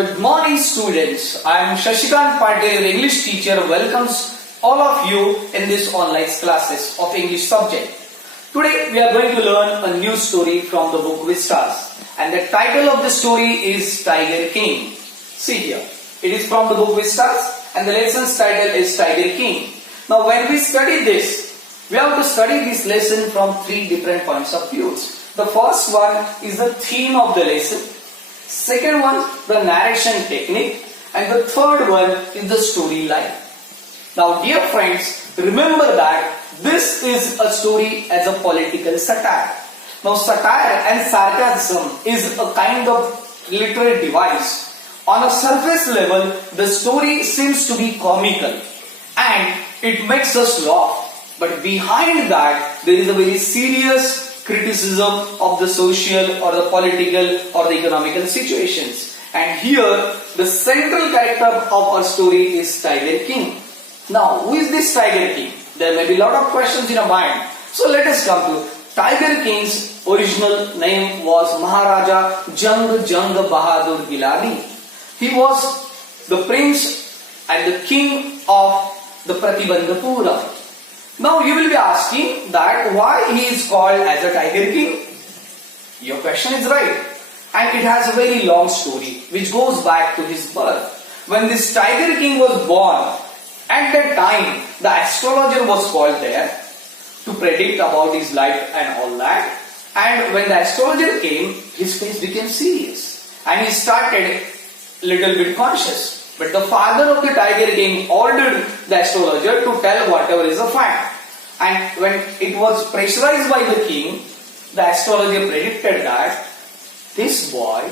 Good morning students. I am SHASHIKANT, your English teacher, welcomes all of you in this online classes of English subject. Today we are going to learn a new story from the book Vistas, and the title of the story is Tiger King. See here, it is from the book Vistas and the lesson's title is Tiger King. Now when we study this, we have to study this lesson from three different points of view. The first one is the theme of the lesson. Second one, the narration technique, and the third one is the storyline. Now dear friends, remember that this is a story as a political satire. Now satire and sarcasm is a kind of literary device. On a surface level, the story seems to be comical and it makes us laugh. But behind that, there is a very serious criticism of the social or the political or the economical situations. And here the central character of our story is Tiger King. Now who is this Tiger King? There may be a lot of questions in your mind. So let us come to Tiger King's original name was Maharaja Jang Bahadur Gilani. He was the prince and the king of the Pratibandhapura. Now you will be asking that why he is called as a Tiger King? Your question is right. And it has a very long story which goes back to his birth. When this Tiger King was born, at that time the astrologer was called there to predict about his life and all that. And when the astrologer came, his face became serious and he started little bit conscious. But the father of the Tiger King ordered the astrologer to tell whatever is a fact. And when it was pressurized by the king, the astrologer predicted that this boy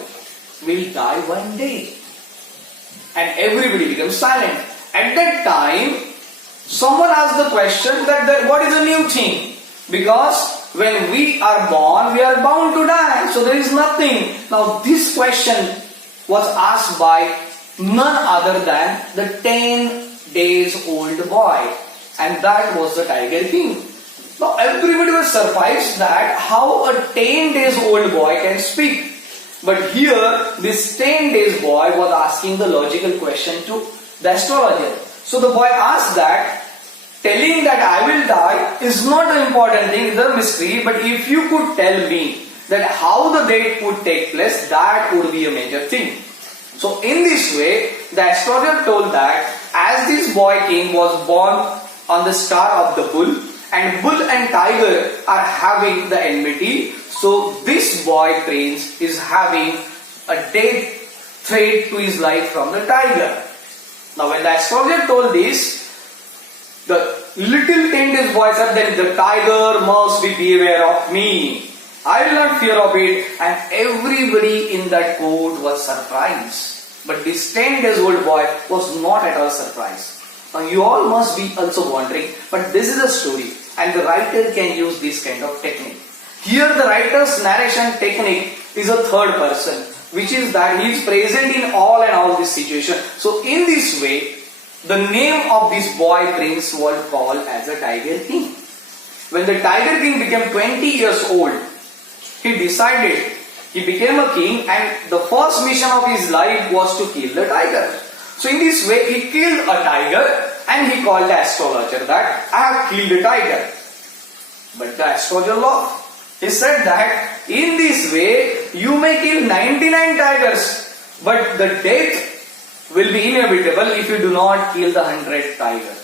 will die one day. And everybody becomes silent. At that time, someone asked the question that what is a new thing? Because when we are born, we are bound to die. So there is nothing. Now this question was asked by none other than the 10 days old boy, and that was the Tiger King. Now everybody was surprised that how a 10 days old boy can speak. But here this 10 days boy was asking the logical question to the astrologer. So the boy asked that telling that I will die is not an important thing, it's a mystery, but if you could tell me that how the date would take place, that would be a major thing. So in this way, the astrologer told that as this boy king was born on the star of the bull, and bull and tiger are having the enmity, so this boy prince is having a death threat to his life from the tiger. Now when the astrologer told this, the little 10 days boy said that the tiger must be beware of me. I will not fear of it, and everybody in that court was surprised. But this 10 days old boy was not at all surprised. Now you all must be also wondering, but this is a story and the writer can use this kind of technique. Here the writer's narration technique is a third person, which is that he is present in all and all this situation. So in this way, the name of this boy prince was called as a Tiger King. When the Tiger King became 20 years old, he decided he became a king, and the first mission of his life was to kill the tiger. So in this way, he killed a tiger and he called the astrologer that I have killed a tiger. But the astrologer laughed. He said that in this way, you may kill 99 tigers, but the death will be inevitable if you do not kill the 100th tiger.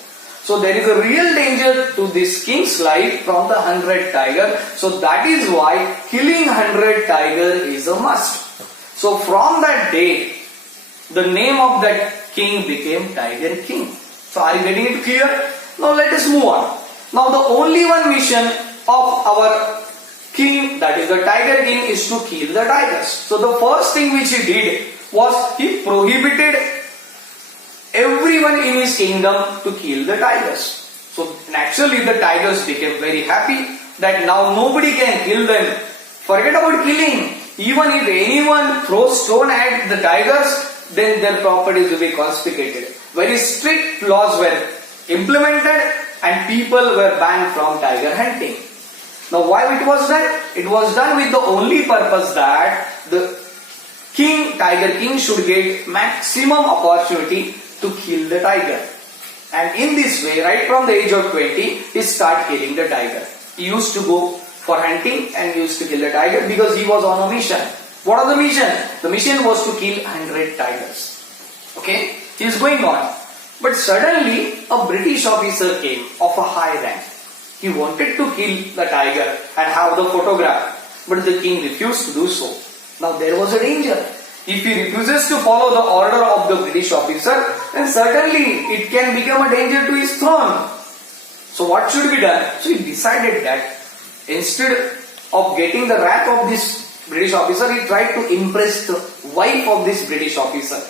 So there is a real danger to this king's life from the 100th tiger. So that is why killing 100 tiger is a must. So from that day, the name of that king became Tiger King. So are you getting it clear? Now let us move on. Now the only one mission of our king, that is the Tiger King, is to kill the tigers. So the first thing which he did was he prohibited everyone in his kingdom to kill the tigers. So naturally the tigers became very happy that now nobody can kill them. Forget about killing. Even if anyone throws stone at the tigers, then their properties will be confiscated. Very strict laws were implemented and people were banned from tiger hunting. Now why it was done? It was done with the only purpose that the king king should get maximum opportunity to kill the tiger. And in this way, right from the age of 20, he started killing the tiger. He used to go for hunting and he used to kill the tiger because he was on a mission. What was the mission? The mission was to kill 100 tigers. Okay? He is going on. But suddenly, a British officer came of a high rank. He wanted to kill the tiger and have the photograph. But the king refused to do so. Now there was a danger. If he refuses to follow the order of the British officer, then certainly it can become a danger to his throne. So what should be done? So he decided that instead of getting the wrath of this British officer, he tried to impress the wife of this British officer.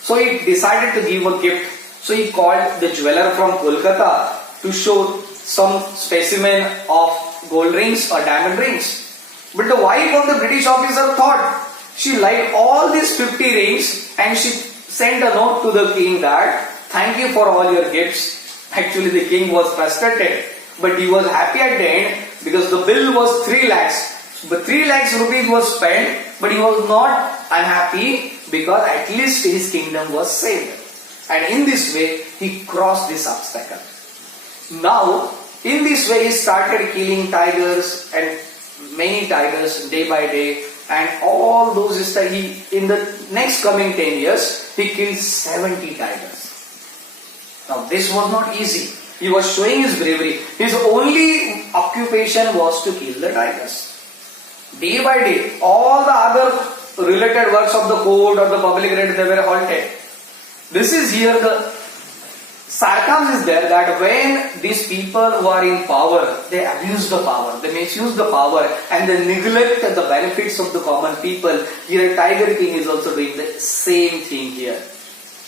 So he decided to give a gift. So he called the jeweler from Kolkata to show some specimen of gold rings or diamond rings. But the wife of the British officer thought she liked all these 50 rings and she sent a note to the king that thank you for all your gifts. Actually the king was frustrated, but he was happy at the end because the bill was 3 lakhs. But 3 lakhs rupees was spent, but he was not unhappy because at least his kingdom was saved. And in this way, he crossed this obstacle. Now, in this way, he started killing tigers and many tigers day by day. And all those is that in the next coming 10 years, he killed 70 tigers. Now, this was not easy. He was showing his bravery. His only occupation was to kill the tigers. Day by day, all the other related works of the court or the public record, they were halted. This is here the sarcasm is there that when these people who are in power, they abuse the power, they misuse the power and they neglect the benefits of the common people. Here Tiger King is also doing the same thing here.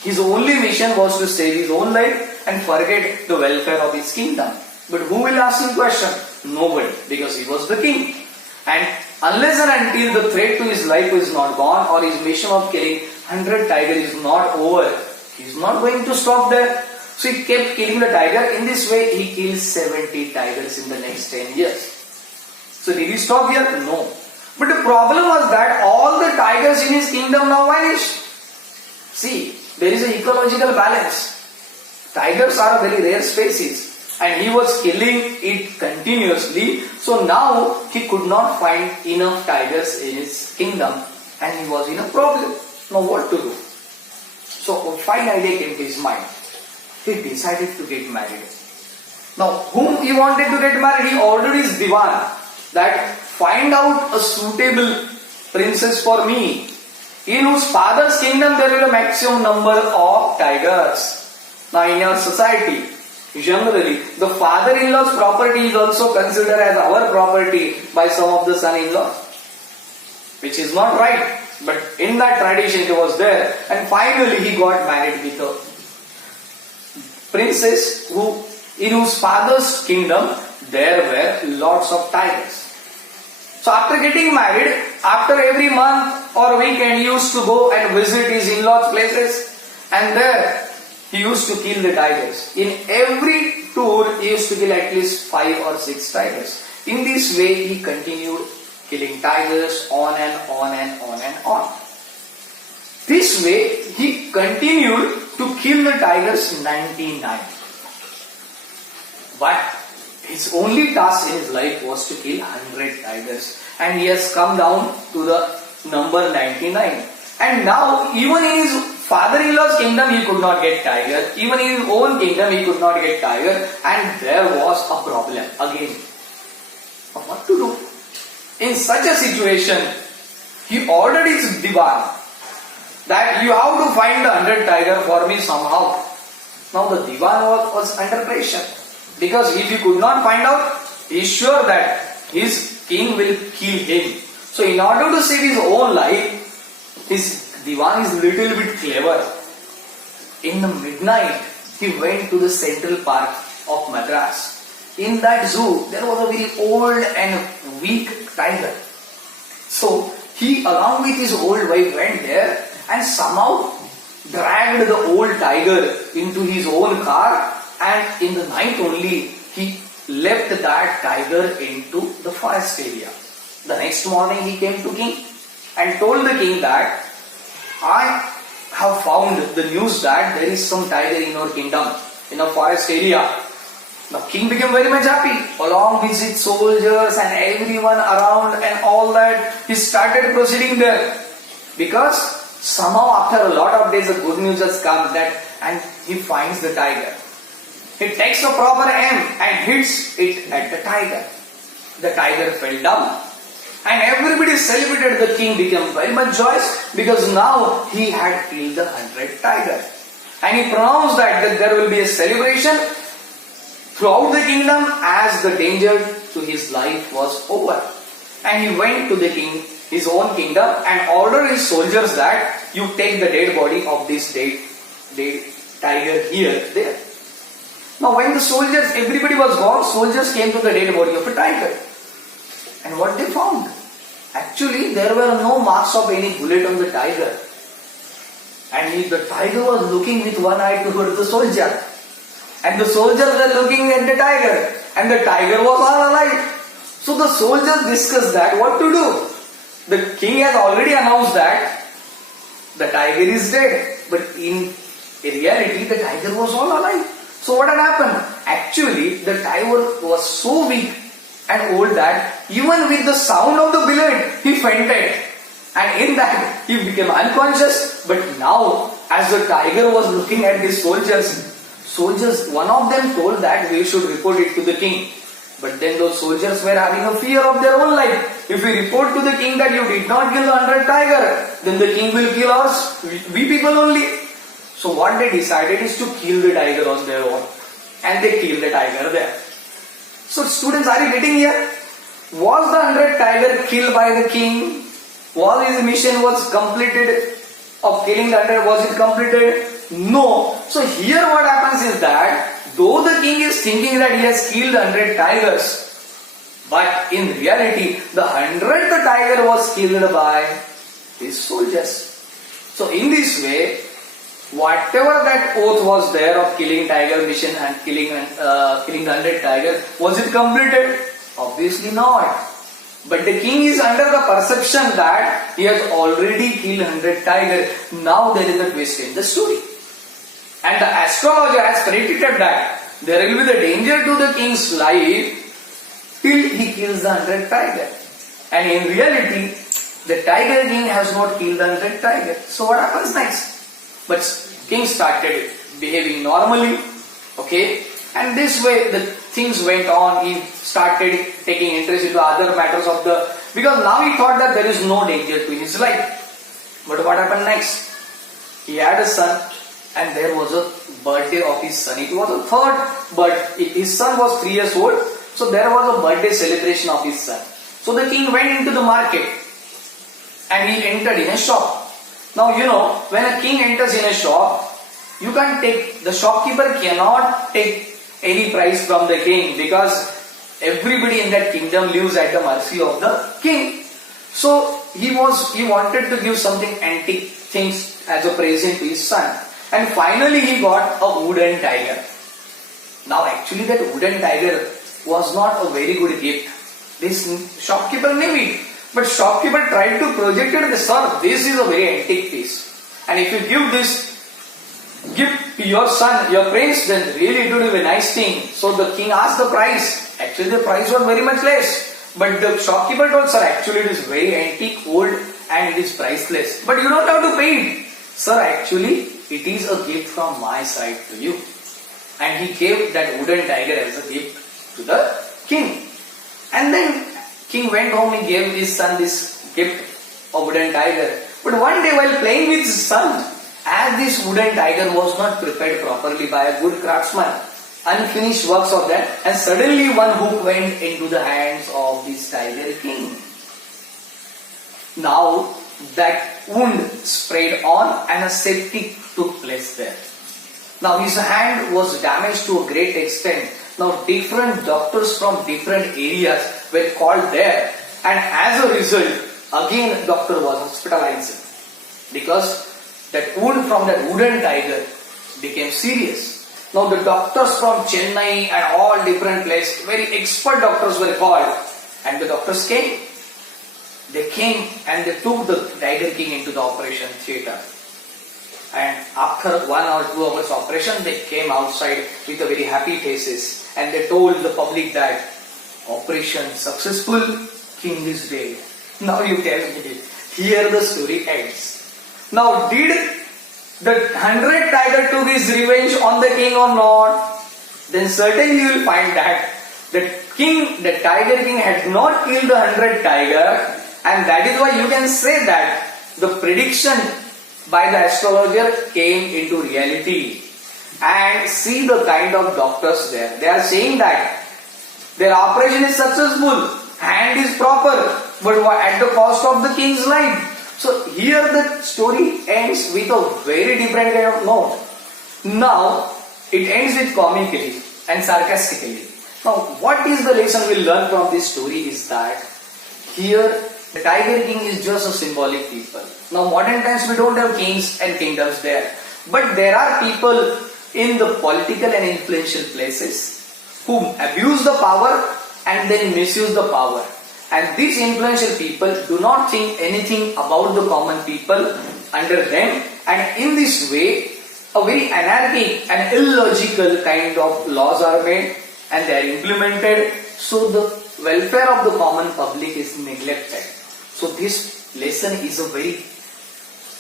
His only mission was to save his own life and forget the welfare of his kingdom. But who will ask him question? Nobody, because he was the king. And unless and until the threat to his life is not gone or his mission of killing 100 tigers is not over, he is not going to stop there. So he kept killing the tiger. In this way, he killed 70 tigers in the next 10 years. So did he stop here? No. But the problem was that all the tigers in his kingdom now vanished. See, there is an ecological balance. Tigers are a very rare species. And he was killing it continuously. So now he could not find enough tigers in his kingdom. And he was in a problem. Now what to do? So a fine idea came to his mind. He decided to get married. Now whom he wanted to get married? He ordered his divan that find out a suitable princess for me, in whose father's kingdom there will be a maximum number of tigers. Now in our society, generally, the father-in-law's property is also considered as our property by some of the son-in-laws, which is not right. But in that tradition it was there, and finally he got married with a princess in whose father's kingdom there were lots of tigers. So after getting married, after every month or weekend he used to go and visit his in-laws' places, and there he used to kill the tigers. In every tour he used to kill at least 5 or 6 tigers. In this way he continued killing tigers on and on and on and on. This way he continued to kill the tigers 99. But his only task in his life was to kill 100 tigers. And he has come down to the number 99. And now even in his father-in-law's kingdom he could not get tiger. Even in his own kingdom he could not get tiger. And there was a problem again. What to do? In such a situation, he ordered his divan that you have to find the 100 tiger for me somehow. Now the divan was under pressure, because if he could not find out, he is sure that his king will kill him. So in order to save his own life, his divan is little bit clever. In the midnight, he went to the Central Park of Madras. In that zoo, there was a very old and weak tiger. So he, along with his old wife, went there and somehow dragged the old tiger into his own car, and in the night only he left that tiger into the forest area. The next morning he came to king and told the king that I have found the news that there is some tiger in our kingdom, in a forest area. The king became very much happy, along with his soldiers and everyone around and all that. He started proceeding there because somehow after a lot of days the good news has come that, and he finds the tiger. He takes a proper aim and hits it at the tiger. The tiger fell down. And everybody celebrated. The king became very much joyous because now he had killed the 100 tigers. And he pronounced that there will be a celebration throughout the kingdom as the danger to his life was over. And he went to the king, his own kingdom, and ordered his soldiers that you take the dead body of this dead tiger here, there. Now when the soldiers, everybody was gone, soldiers came to the dead body of a tiger. And what they found? Actually, there were no marks of any bullet on the tiger. And the tiger was looking with one eye toward the soldier. And the soldiers were looking at the tiger. And the tiger was all alive. So the soldiers discussed that, what to do. The king has already announced that the tiger is dead. But in reality, the tiger was all alive. So what had happened? Actually, the tiger was so weak and old that even with the sound of the bullet, he fainted. And in that, he became unconscious. But now, as the tiger was looking at the soldiers, one of them told that we should report it to the king. But then those soldiers were having a fear of their own life. If we report to the king that you did not kill the 100 tiger, then the king will kill us, we people only. So what they decided is to kill the tiger on their own. And they killed the tiger there. So students, are you getting here? Was the 100 tiger killed by the king? Was his mission was completed of killing the 100? Was it completed? No. So here what happens is that though the king is thinking that he has killed 100 tigers, but in reality the 100th tiger was killed by his soldiers. So in this way, whatever that oath was there of killing tiger mission and killing the 100 tigers, was it completed? Obviously not. But the king is under the perception that he has already killed 100 tigers. Now there is a twist in the story. And the astrologer has predicted that there will be the danger to the king's life till he kills the 100 tigers. And in reality, the tiger king has not killed the 100 tigers. So what happens next? But king started behaving normally, okay, and this way the things went on. He started taking interest into other matters of because now he thought that there is no danger to his life. But what happened next? He had a son, and there was a birthday of his son. It was a third, but his son was 3 years old, so there was a birthday celebration of his son. So the king went into the market and he entered in a shop. Now you know, when a king enters in a shop, the shopkeeper cannot take any price from the king because everybody in that kingdom lives at the mercy of the king. So he wanted to give something antique things as a present to his son. And finally he got a wooden tiger. Now actually that wooden tiger was not a very good gift. This shopkeeper knew it. But shopkeeper tried to project it, sir, this is a very antique piece. And if you give this gift to your son, your prince, then really it would be a nice thing. So the king asked the price. Actually the price was very much less. But the shopkeeper told, sir, actually it is very antique, old, and it is priceless. But you don't have to pay it. Sir, actually it is a gift from my side to you. And he gave that wooden tiger as a gift to the king. And then king went home, he gave his son this gift of wooden tiger. But one day while playing with his son, as this wooden tiger was not prepared properly by a good craftsman, unfinished works of that, and suddenly one hook went into the hands of this tiger king. Now that wound spread on and a septic took place there. Now his hand was damaged to a great extent. Now different doctors from different areas were called there, and as a result, again doctor was hospitalized because that wound from that wooden tiger became serious. Now the doctors from Chennai and all different places, very expert doctors were called, and the doctors came. they came and they took the Tiger King into the operation theatre. And after 1 or 2 hours operation, they came outside with a very happy faces and they told the public that operation successful, king is dead. Now you tell me, here the story ends. Now did the 100 tiger took his revenge on the king or not? Then certainly you will find that the tiger king had not killed the 100 tiger, and that is why you can say that the prediction by the astrologer came into reality. And see the kind of doctors there. They are saying that their operation is successful, hand is proper, but at the cost of the king's life. So here the story ends with a very different kind of note. Now it ends with comically and sarcastically. Now what is the lesson we learn from this story is that here the Tiger King is just a symbolic people. Now modern times we don't have kings and kingdoms there. But there are people in the political and influential places who abuse the power and then misuse the power. And these influential people do not think anything about the common people under them, and in this way a very anarchic and illogical kind of laws are made and they are implemented, so the welfare of the common public is neglected. So this lesson is a very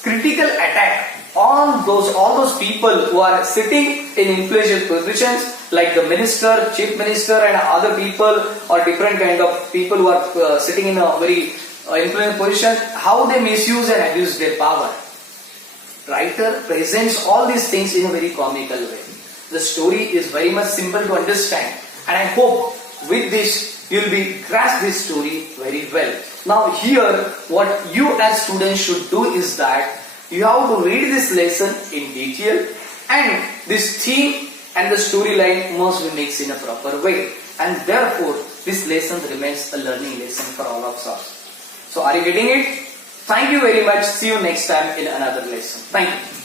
critical attack on all those people who are sitting in influential positions, like the minister, chief minister and other people or different kind of people who are sitting in a very influential position, how they misuse and abuse their power. Writer presents all these things in a very comical way. The story is very much simple to understand, and I hope with this you will grasp this story very well. Now here what you as students should do is that you have to read this lesson in detail, and this theme and the storyline must be mixed in a proper way, and therefore this lesson remains a learning lesson for all of us. So are you getting it? Thank you very much. See you next time in another lesson. Thank you.